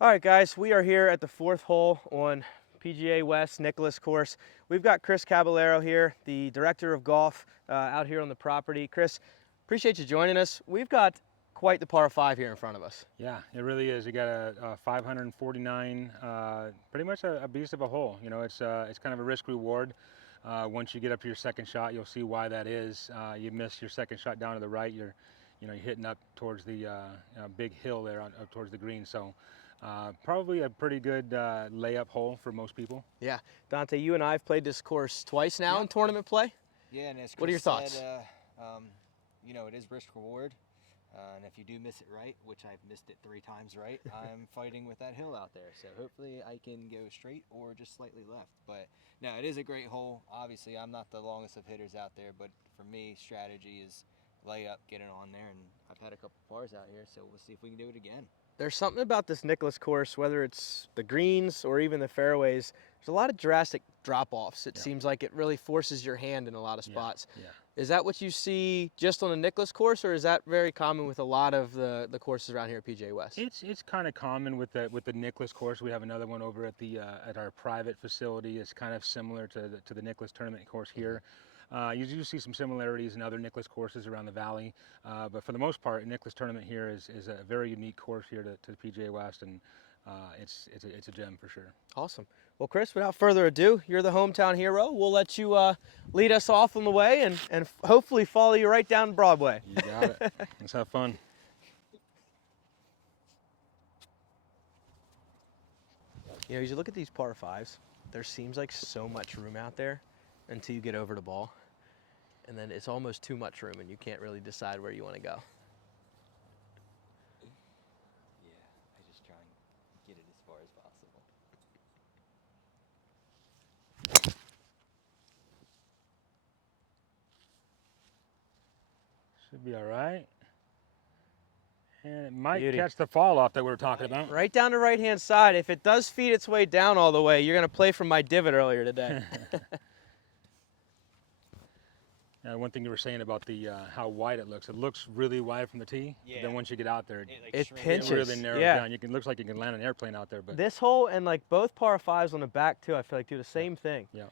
All right, guys, we are here at the 4th hole on PGA West Nicklaus course. We've got Chris Caballero here, the director of golf out here on the property. Chris, appreciate you joining us. We've got quite the par 5 here in front of us. Yeah, it really is. You got a 549, pretty much a beast of a hole. You know, it's kind of a risk reward. Once you get up to your second shot, you'll see why that is. You miss your second shot down to the right, you're hitting up towards the big hill there up towards the green. So probably a pretty good layup hole for most people. Yeah, Dante, you and I have played this course twice now in tournament play. Yeah, and as Chris What are your thoughts? said, it is risk reward. And if you do miss it right, which I've missed it 3 times right, I'm fighting with that hill out there. So hopefully I can go straight or just slightly left. But no, it is a great hole. Obviously, I'm not the longest of hitters out there, but for me, strategy is lay up, get it on there, and I've had a couple pars out here, so we'll see if we can do it again. There's something about this Nicklaus course, whether it's the greens or even the fairways, there's a lot of drastic drop-offs. It seems like it really forces your hand in a lot of spots. Yeah. Is that what you see just on the Nicklaus course, or is that very common with a lot of the courses around here at PGA West? It's kind of common with the Nicklaus course. We have another one over at the at our private facility. It's kind of similar to the Nicklaus tournament course here. You do see some similarities in other Nicklaus courses around the valley, but for the most part, Nicklaus tournament here is a very unique course here to the PGA West, and it's a gem for sure. Awesome. Well, Chris, without further ado, you're the hometown hero. We'll let you lead us off on the way and hopefully follow you right down Broadway. You got it. Let's have fun. You know, as you look at these par 5s, there seems like so much room out there until you get over the ball. And then it's almost too much room and you can't really decide where you want to go. Yeah, I just try and get it as far as possible. Should be all right. And it might Beauty. catch the fall off that we were talking about. Right down the right-hand side. If it does feed its way down all the way, you're going to play from my divot earlier today. One thing you were saying about the how wide it looks really wide from the tee. Yeah. But then once you get out there, It shrinks. pinches. it really narrows Yeah. down. Looks like you can land an airplane out there. But This hole and like both par 5s on the back too, I feel like do the same thing. yeah.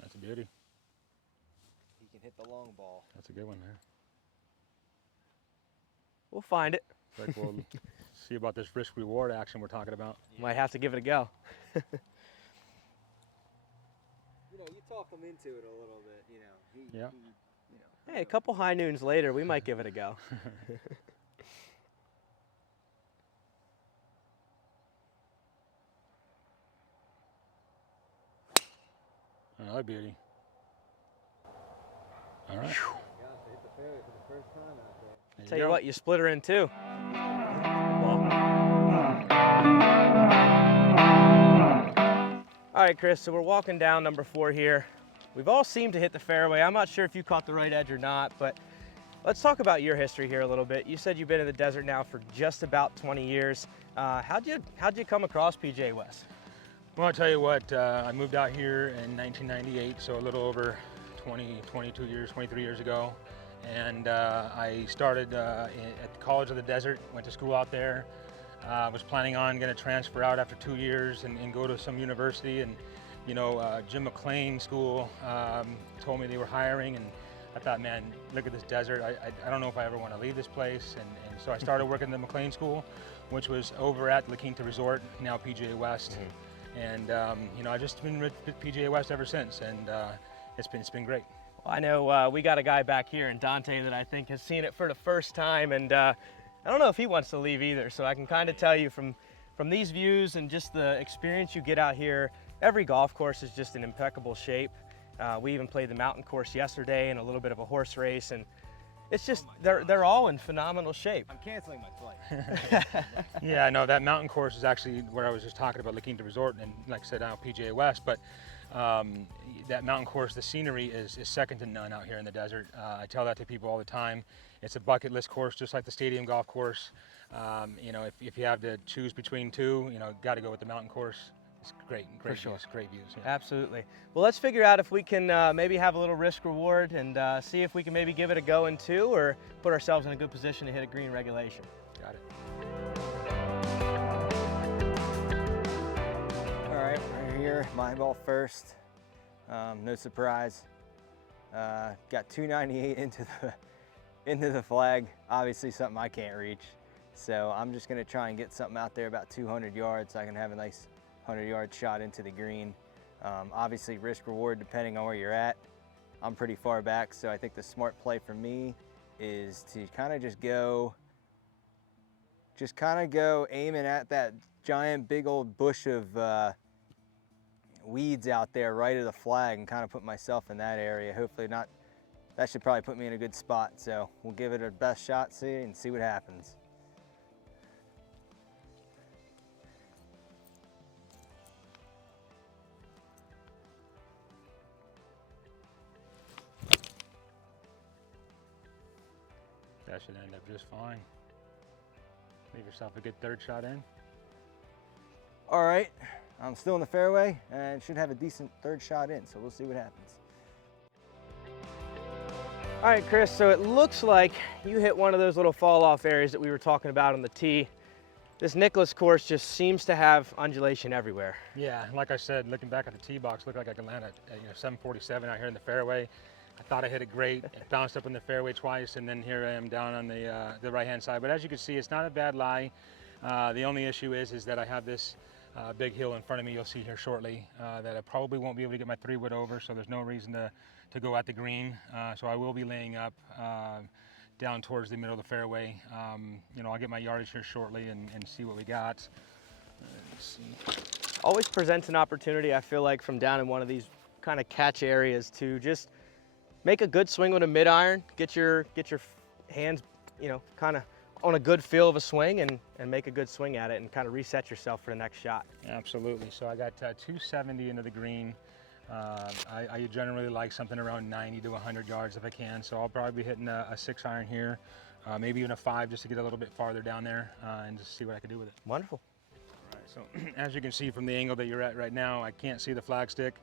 That's a beauty. He can hit the long ball. That's a good one there. We'll find it. It's like we'll see about this risk reward action we're talking about. Might have to give it a go. You talk him into it a little bit, Yeah. Hey, a couple high noons later, we might give it a go. Another beauty. All right. hit the fairway for the first time out there. There Tell you you go. what, you split her in two. All right, Chris, so we're walking down number 4 here. We've all seemed to hit the fairway. I'm not sure if you caught the right edge or not, but let's talk about your history here a little bit. You said you've been in the desert now for just about 20 years. How'd you come across PGA West? Well, I'll tell you what, I moved out here in 1998, so a little over 23 years ago. And I started at the College of the Desert, went to school out there. Was planning on going to transfer out after 2 years and go to some university. And, Jim McLean School told me they were hiring. And I thought, man, look at this desert. I don't know if I ever want to leave this place. And so I started working at the McLean School, which was over at La Quinta Resort, now PGA West. And I've just been with PGA West ever since, and it's been great. Well, I know we got a guy back here in Dante that I think has seen it for the first time, and I don't know if he wants to leave either. So I can kind of tell you from these views and just the experience you get out here, every golf course is just in impeccable shape. We even played the mountain course yesterday and a little bit of a horse race, and it's just they're all in phenomenal shape. I'm canceling my flight. Yeah, I know that mountain course is actually where I was just talking about La Quinta Resort, and like I said, now PGA West. But that mountain course, the scenery is second to none out here in the desert. I tell that to people all the time. It's a bucket list course, just like the stadium golf course. You know, if you have to choose between two, you know, got to go with the mountain course. It's great For sure. views, great views. Yeah. Absolutely. Well, let's figure out if we can maybe have a little risk reward and see if we can maybe give it a go in two or put ourselves in a good position to hit a green regulation. Got it. All right, we're here, my ball first. No surprise. Got 298 into the flag. Obviously something I can't reach. So I'm just gonna try and get something out there about 200 yards so I can have a nice 100-yard shot into the green. Obviously risk reward depending on where you're at. I'm pretty far back, so I think the smart play for me is to kind of just go aiming at that giant big old bush of weeds out there right of the flag and kind of put myself in that area. Hopefully not, that should probably put me in a good spot. So we'll give it our best shot and see what happens. That should end up just fine. Leave yourself a good third shot in. All right, I'm still in the fairway and should have a decent third shot in, so we'll see what happens. All right, Chris, so it looks like you hit one of those little fall off areas that we were talking about on the tee. This Nicklaus course just seems to have undulation everywhere. Yeah, like I said, looking back at the tee box, looked like I could land at 747 out here in the fairway. I thought I hit it great. It bounced up in the fairway twice, and then here I am down on the right-hand side. But as you can see, it's not a bad lie. The only issue is that I have this big hill in front of me. You'll see here shortly that I probably won't be able to get my 3-wood over. So there's no reason to go at the green. So I will be laying up down towards the middle of the fairway. You know, I'll get my yardage here shortly and see what we got. Let's see. Always presents an opportunity, I feel like, from down in one of these kind of catch areas to just make a good swing with a mid iron, get your hands, you know, kind of on a good feel of a swing and make a good swing at it and kind of reset yourself for the next shot. Absolutely. So I got 270 into the green. I generally like something around 90 to 100 yards if I can. So I'll probably be hitting a 6-iron here, maybe even a 5 just to get a little bit farther down there and just see what I can do with it. Wonderful. All right, so as you can see from the angle that you're at right now, I can't see the flag stick.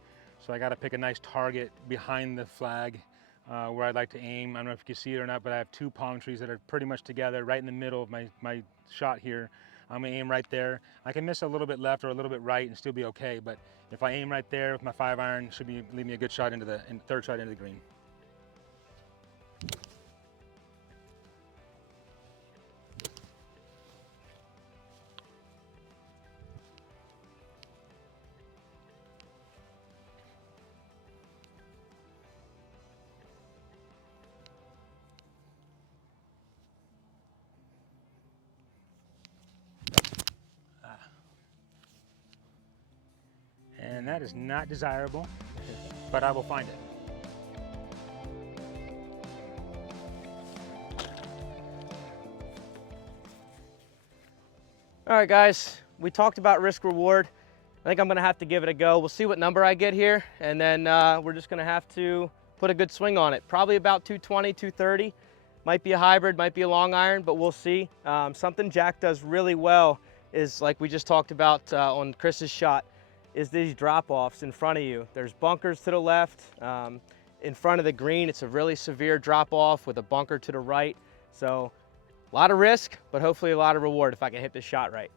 So I got to pick a nice target behind the flag where I'd like to aim. I don't know if you can see it or not, but I have 2 palm trees that are pretty much together right in the middle of my shot here. I'm gonna aim right there. I can miss a little bit left or a little bit right and still be okay, but if I aim right there with my 5-iron, should leave me a good shot into the third shot into the green. And that is not desirable, but I will find it. All right, guys, we talked about risk reward. I think I'm gonna have to give it a go. We'll see what number I get here, and then we're just gonna have to put a good swing on it. Probably about 220, 230. Might be a hybrid, might be a long iron, but we'll see. Something Jack does really well is, like we just talked about on Chris's shot, is these drop-offs in front of you. There's bunkers to the left. In front of the green, it's a really severe drop-off with a bunker to the right. So a lot of risk, but hopefully a lot of reward if I can hit this shot right.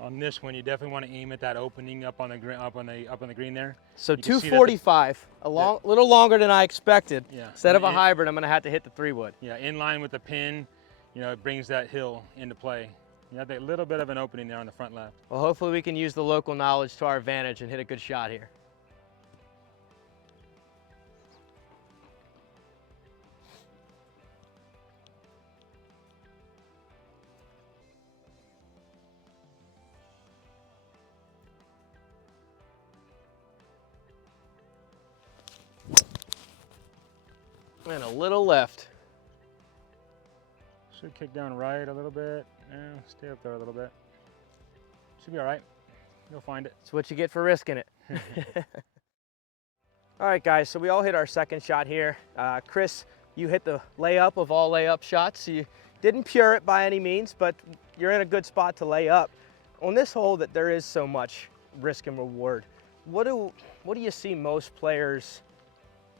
On this one, you definitely want to aim at that opening up on the green there. So You can see that 245, a little longer than I expected. Yeah. Instead of a hybrid, I'm gonna have to hit the 3-wood. Yeah, in line with the pin, you know, it brings that hill into play. You have that little bit of an opening there on the front left. Well, hopefully we can use the local knowledge to our advantage and hit a good shot here. And a little left. Should kick down right a little bit. Yeah, stay up there a little bit. Should be all right. You'll find it. It's what you get for risking it. All right, guys, so we all hit our second shot here. Chris, you hit the layup of all layup shots. You didn't pure it by any means, but you're in a good spot to lay up. On this hole that there is so much risk and reward, what do you see most players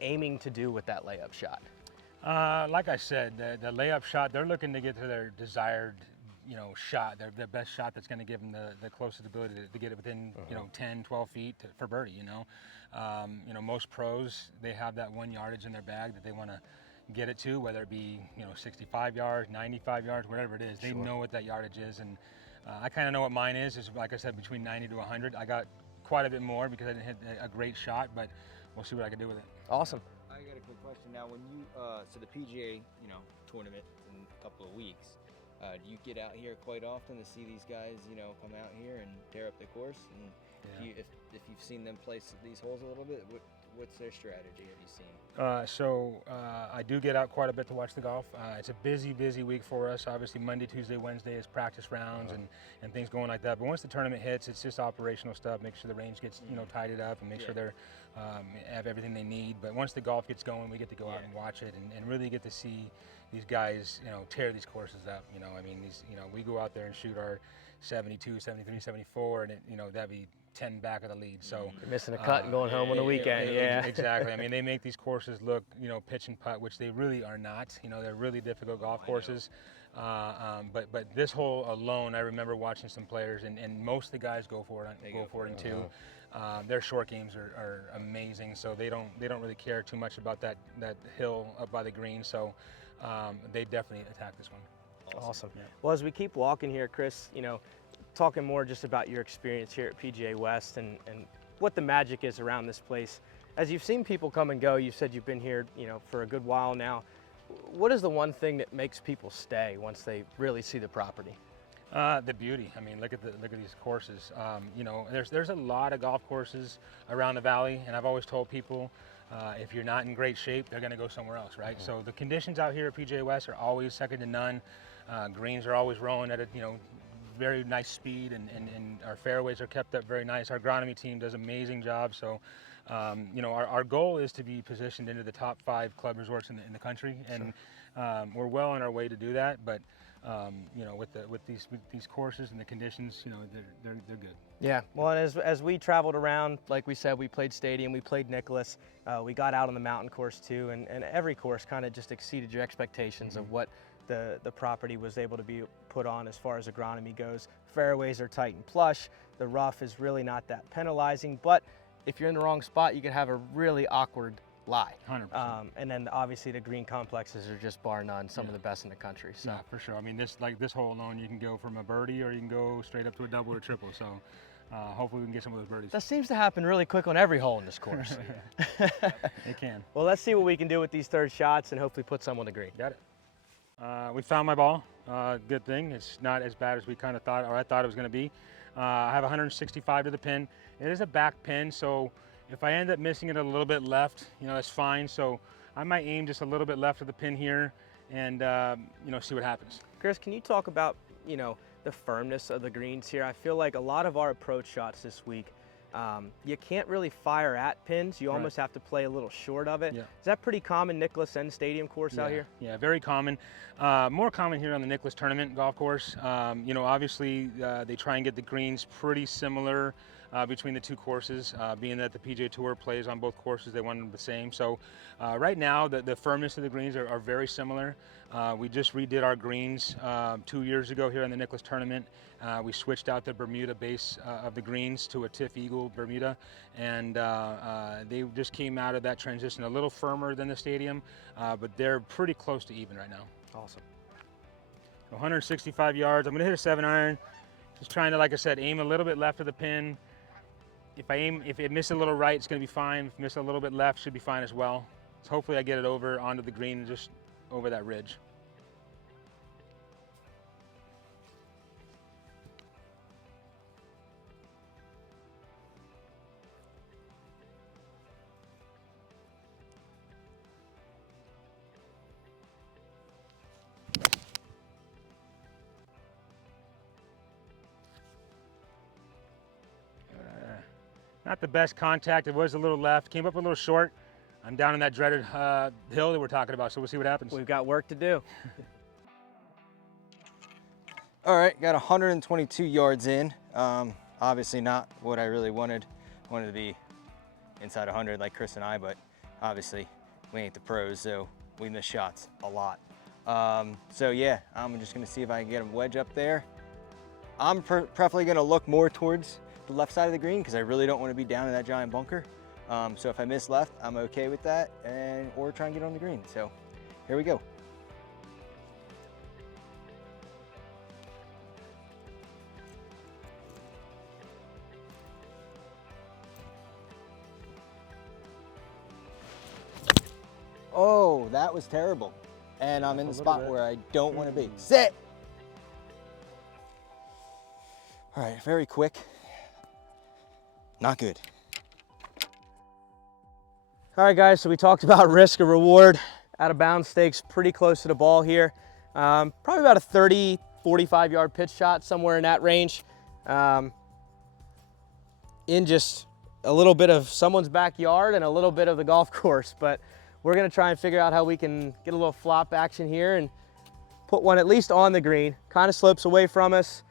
aiming to do with that layup shot? Like I said, the layup shot, they're looking to get to their desired, shot, their best shot that's going to give them the closest ability to get it within, 10, 12 feet for birdie, most pros, they have that 1 yardage in their bag that they want to get it to, whether it be, 65 yards, 95 yards, whatever it is. They know what that yardage is, and I kind of know what mine is, like I said, between 90 to 100. I got quite a bit more because I didn't hit a great shot, but we'll see what I can do with it. Awesome. I got a quick question now. When you so the PGA tournament in a couple of weeks, do you get out here quite often to see these guys come out here and tear up the course? And if you've seen them place these holes a little bit, what's their strategy? Have you seen? I do get out quite a bit to watch the golf. It's a busy week for us. Obviously Monday, Tuesday, Wednesday is practice rounds and things going like that. But once the tournament hits, it's just operational stuff. Make sure the range gets tidied up and make sure they're have everything they need. But once the golf gets going, we get to go out and watch it and really get to see these guys tear these courses up. We go out there and shoot our 72, 73, 74, and that'd be 10 back of the lead. So you're missing a cut and going home on the weekend. Exactly. I mean, they make these courses look, pitch and putt, which they really are not. They're really difficult golf courses. But this hole alone, I remember watching some players, and most of the guys go for it too. Their short games are amazing, so they don't really care too much about that hill up by the green. So they definitely attack this one. Awesome. Yeah. Well, as we keep walking here, Chris, talking more just about your experience here at PGA West and what the magic is around this place. As you've seen people come and go, you've said you've been here, for a good while now. What is the one thing that makes people stay once they really see the property? The beauty. I mean, look at these courses. There's a lot of golf courses around the valley, and I've always told people, if you're not in great shape, they're going to go somewhere else, right? So the conditions out here at PGA West are always second to none. Greens are always rolling at a very nice speed, and our fairways are kept up very nice. Our agronomy team does an amazing job. So, our goal is to be positioned into the top 5 club resorts in the country, and we're well on our way to do that. But with these courses and the conditions, they're good. Yeah. Well, and as we traveled around, like we said, we played Stadium, we played Nicklaus, we got out on the mountain course too, and every course kind of just exceeded your expectations of what the property was able to be put on as far as agronomy goes. Fairways are tight and plush. The rough is really not that penalizing, but if you're in the wrong spot, you can have a really awkward lie. 100%. And then obviously the green complexes are just bar none, some of the best in the country. So yeah, for sure. I mean, this hole alone, you can go from a birdie or you can go straight up to a double or triple. So hopefully we can get some of those birdies. that seems to happen really quick on every hole in this course. It can. Well, let's see what we can do with these third shots and hopefully put some on the green. Got it. We found my ball. Good thing. It's not as bad as we kind of thought, or I thought it was going to be. I have 165 to the pin. It is a back pin, so if I end up missing it a little bit left, that's fine. So I might aim just a little bit left of the pin here and, see what happens. Chris, can you talk about, the firmness of the greens here? I feel like a lot of our approach shots this week, you can't really fire at pins. You almost have to play a little short of it. Yeah. Is that pretty common Nicklaus and Stadium course out here? Yeah, very common. More common here on the Nicklaus tournament golf course. Obviously they try and get the greens pretty similar between the two courses, being that the PGA Tour plays on both courses, they want them the same. So right now the firmness of the greens are very similar. We just redid our greens 2 years ago here in the Nicklaus tournament. We switched out the Bermuda base of the greens to a Tiff Eagle Bermuda, and they just came out of that transition a little firmer than the Stadium, but they're pretty close to even right now. Awesome. 165 yards. I'm going to hit a 7-iron. Just trying to, like I said, aim a little bit left of the pin. If it misses a little right, it's going to be fine. If it misses a little bit left, should be fine as well. So hopefully I get it over onto the green and just over that ridge. Not the best contact. It was a little left. Came up a little short. I'm down in that dreaded hill that we're talking about, so we'll see what happens. We've got work to do. All right, got 122 yards in. Obviously not what I really wanted. I wanted to be inside 100 like Chris and I, but obviously we ain't the pros, so we miss shots a lot. So yeah, I'm just gonna see if I can get a wedge up there. I'm preferably gonna look more towards the left side of the green because I really don't want to be down in that giant bunker. So if I miss left, I'm okay with that, or try and get on the green. So here we go. Oh, that was terrible. And I'm in the spot where I don't want to be. Sit! All right, very quick. Not good. All right, guys, so we talked about risk or reward. Out of bounds stakes pretty close to the ball here. Probably about a 30, 45 yard pitch shot, somewhere in that range. In just a little bit of someone's backyard and a little bit of the golf course, but we're gonna try and figure out how we can get a little flop action here and put one at least on the green. Kind of slopes away from us.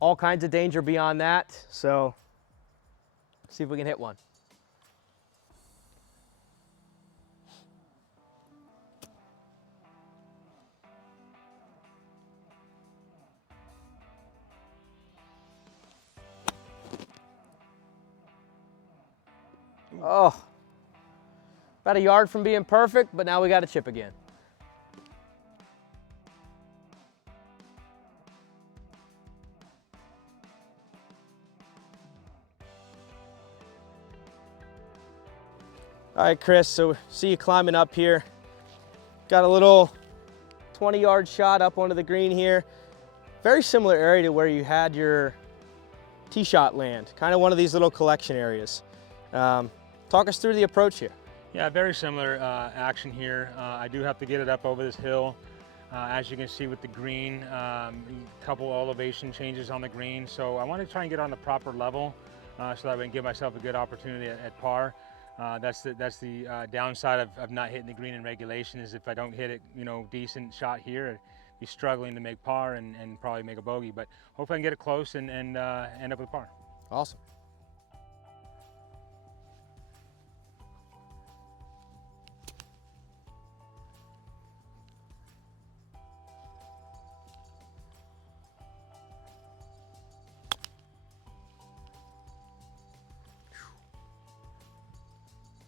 All kinds of danger beyond that. So see if we can hit one. Oh, about a yard from being perfect, but now we got to chip again. All right, Chris, so see you climbing up here. Got a little 20-yard shot up onto the green here. Very similar area to where you had your tee shot land, kind of one of these little collection areas. Talk us through the approach here. Yeah, very similar action here. I do have to get it up over this hill. As you can see with the green, a couple elevation changes on the green. So I want to try and get on the proper level so that I can give myself a good opportunity at par. That's the downside of not hitting the green in regulation, is if I don't hit it, decent shot here, I'd be struggling to make par and probably make a bogey. But hopefully I can get it close and end up with par. Awesome.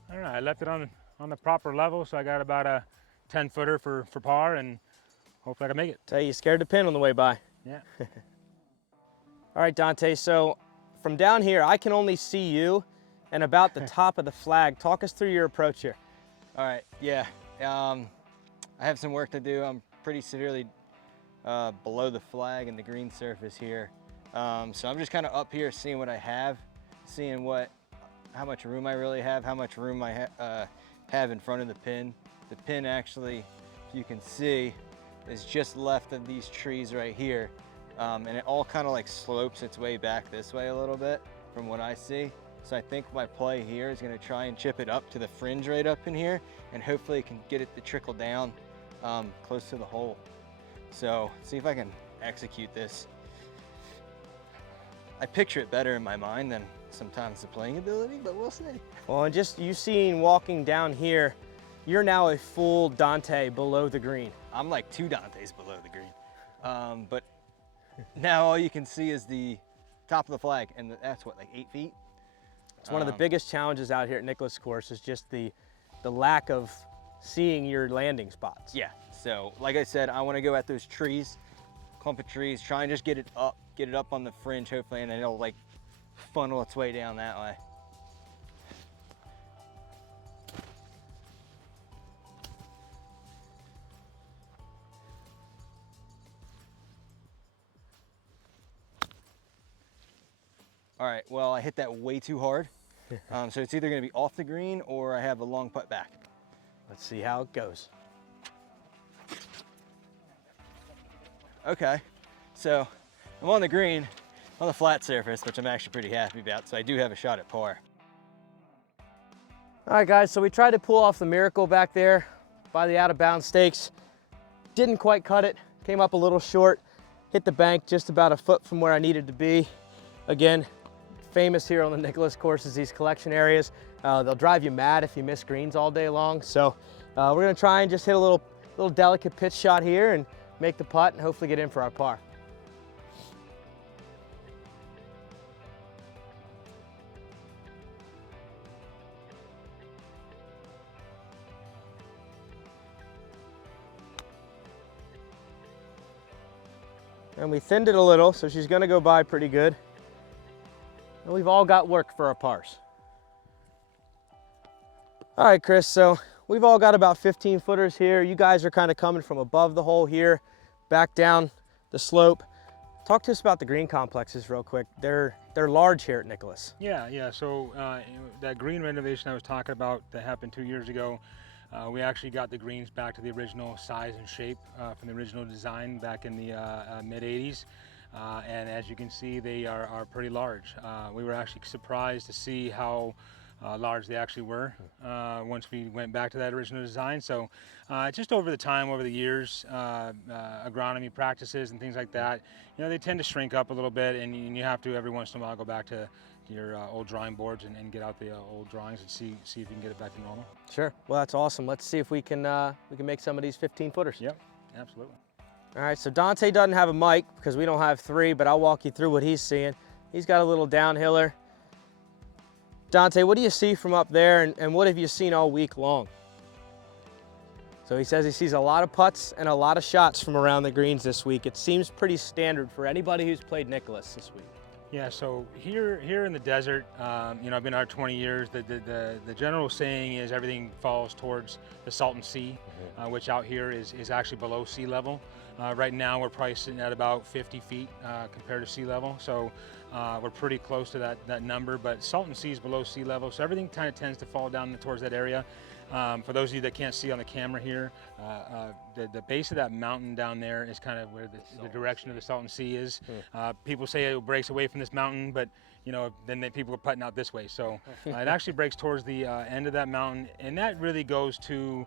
I don't know, I left it on the proper level, so I got about a 10-footer for par, and hopefully I can make it. Tell you scared the pin on the way by. Yeah. All right, Dante, so from down here, I can only see you and about the top of the flag. Talk us through your approach here. All right, yeah. I have some work to do. I'm pretty severely below the flag and the green surface here. So I'm just kind of up here seeing what I have, seeing how much room I really have, how much room I have in front of the pin. The pin actually, if you can see, is just left of these trees right here. And it all kind of like slopes its way back this way a little bit from what I see. So I think my play here is gonna try and chip it up to the fringe right up in here, and hopefully can get it to trickle down close to the hole. So see if I can execute this. I picture it better in my mind than sometimes the playing ability, but we'll see. Well, and just you seeing walking down here, you're now a full Dante below the green. I'm like 2 Dantes below the green. But now all you can see is the top of the flag, and that's what, like 8 feet? It's one of the biggest challenges out here at Nicklaus course is just the lack of seeing your landing spots. Yeah, so like I said, I want to go at those trees, clump of trees, try and just get it up on the fringe hopefully, and then it'll like funnel its way down that way. All right, well, I hit that way too hard. So it's either gonna be off the green or I have a long putt back. Let's see how it goes. Okay, so I'm on the green. on the flat surface, which I'm actually pretty happy about. So I do have a shot at par. All right, guys, so we tried to pull off the miracle back there by the out of bounds stakes. Didn't quite cut it, came up a little short, hit the bank just about a foot from where I needed to be. Again, famous here on the Nicklaus courses, these collection areas. They'll drive you mad if you miss greens all day long. So we're gonna try and just hit a little delicate pitch shot here and make the putt and hopefully get in for our par. And we thinned it a little, so she's gonna go by pretty good. And we've all got work for our pars. All right, Chris, so we've all got about 15 footers here. You guys are kind of coming from above the hole here, back down the slope. Talk to us about the green complexes real quick. They're large here at Nicklaus. Yeah. So that green renovation I was talking about that happened 2 years ago, we actually got the greens back to the original size and shape from the original design back in the mid 80s. And as you can see, they are pretty large. We were actually surprised to see how large they actually were once we went back to that original design. So just over the years, agronomy practices and things like that, they tend to shrink up a little bit, and you have to every once in a while go back to your old drawing boards and get out the old drawings and see if you can get it back to normal. Sure. Well, that's awesome. Let's see if we can make some of these 15 footers. Yep, absolutely. All right, so Dante doesn't have a mic because we don't have three, but I'll walk you through what he's seeing. He's got a little downhiller. Dante, what do you see from up there, and what have you seen all week long? So he says he sees a lot of putts and a lot of shots from around the greens this week. It seems pretty standard for anybody who's played Nicklaus this week. Yeah, so here in the desert, I've been out 20 years. The general saying is everything falls towards the Salton Sea, which out here is actually below sea level. Right now we're probably sitting at about 50 feet compared to sea level. So we're pretty close to that number, but Salton Sea is below sea level. So everything kind of tends to fall down towards that area. For those of you that can't see on the camera here, the base of that mountain down there is kind of where the direction of the Salton Sea is. People say it breaks away from this mountain, but then people are putting out this way. So it actually breaks towards the end of that mountain, and that really goes to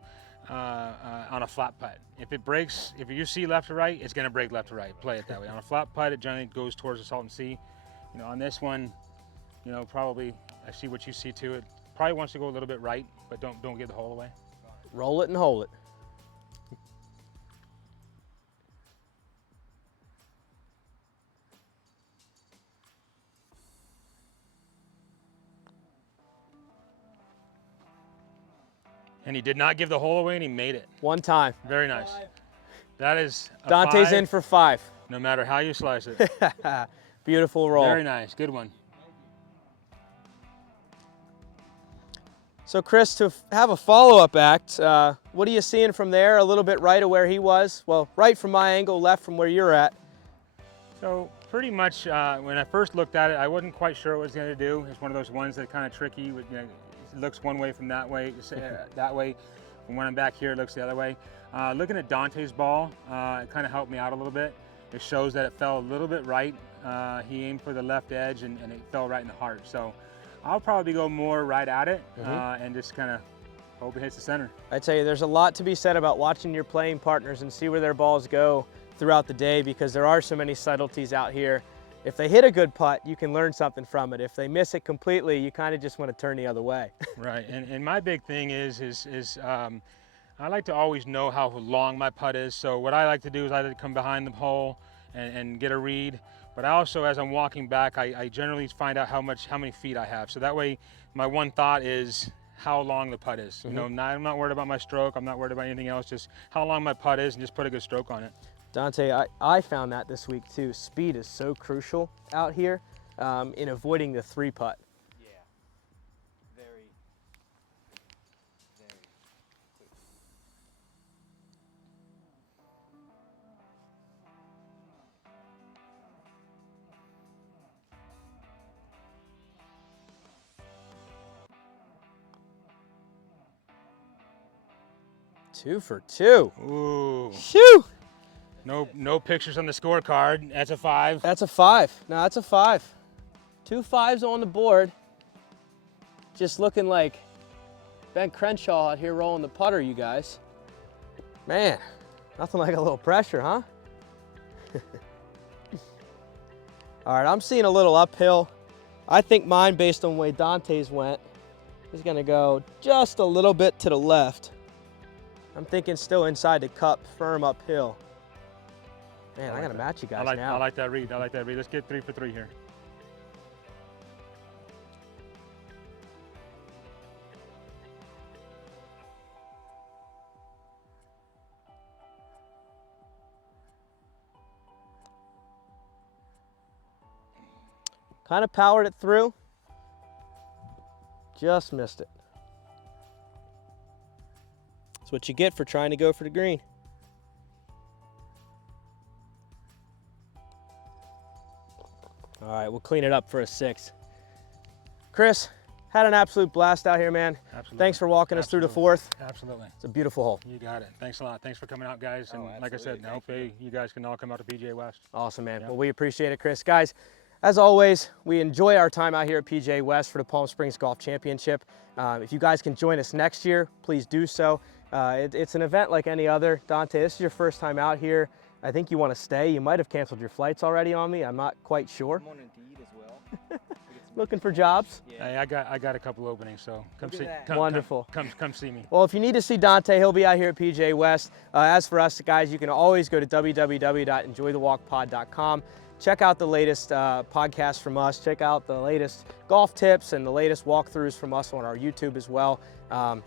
on a flat putt. If you see left or right, it's going to break left or right. Play it that way. On a flat putt, it generally goes towards the Salton Sea. On this one, probably I see what you see too. It probably wants to go a little bit right, but don't give the hole away. Roll it and hold it. And he did not give the hole away, and he made it. One time. Very nice. That is a Dante's 5, in for 5. no matter how you slice it. Beautiful roll. Very nice. Good one. So Chris, to have a follow-up act, what are you seeing from there? A little bit right of where he was? Well, right from my angle, left from where you're at. So pretty much when I first looked at it, I wasn't quite sure what it was going to do. It's one of those ones that kind of tricky. It looks one way from that way, that way. And when I'm back here, it looks the other way. Looking at Dante's ball, it kind of helped me out a little bit. It shows that it fell a little bit right. He aimed for the left edge, and it fell right in the heart. So I'll probably go more right at it and just kind of hope it hits the center. I tell you, there's a lot to be said about watching your playing partners and see where their balls go throughout the day, because there are so many subtleties out here. If they hit a good putt, you can learn something from it. If they miss it completely, you kind of just want to turn the other way. Right, and my big thing is I like to always know how long my putt is. So what I like to do is I like to come behind the hole and get a read. But I also, as I'm walking back, I generally find out how many feet I have. So that way, my one thought is how long the putt is. I'm not worried about my stroke. I'm not worried about anything else. Just how long my putt is, and just put a good stroke on it. Dante, I found that this week too. Speed is so crucial out here in avoiding the 3-putt. Yeah, very quick. 2 for 2. Ooh. Phew. No pictures on the scorecard. That's a 5. That's a 5. No, that's a 5. 2 5s on the board. Just looking like Ben Crenshaw out here rolling the putter, you guys. Man, nothing like a little pressure, huh? All right, I'm seeing a little uphill. I think mine, based on the way Dante's went, is gonna go just a little bit to the left. I'm thinking still inside the cup, firm uphill. Man, I gotta match you guys now. I like that read. I like that read. Let's get 3 for 3 here. Kind of powered it through. Just missed it. That's what you get for trying to go for the green. All right, we'll clean it up for a 6. Chris, had an absolute blast out here, man. Absolutely. Thanks for walking us through the 4th. Absolutely. It's a beautiful hole. You got it. Thanks a lot. Thanks for coming out, guys. And like I said, absolutely. hopefully you guys can all come out to PGA West. Awesome, man. Yeah. Well, we appreciate it, Chris. Guys, as always, we enjoy our time out here at PGA West for the Palm Springs Golf Championship. If you guys can join us next year, please do so. It's an event like any other. Dante, this is your first time out here. I think you want to stay. You might have canceled your flights already on me. I'm not quite sure. I'm on Indeed as well. Looking for jobs? Yeah. Hey, I got a couple openings, so come Look at see. that. Wonderful. Come see me. Well, if you need to see Dante, he'll be out here at PGA West. As for us, guys, you can always go to www.enjoythewalkpod.com. Check out the latest podcasts from us. Check out the latest golf tips and the latest walkthroughs from us on our YouTube as well. And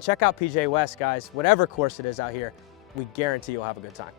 check out PGA West, guys. Whatever course it is out here, we guarantee you'll have a good time.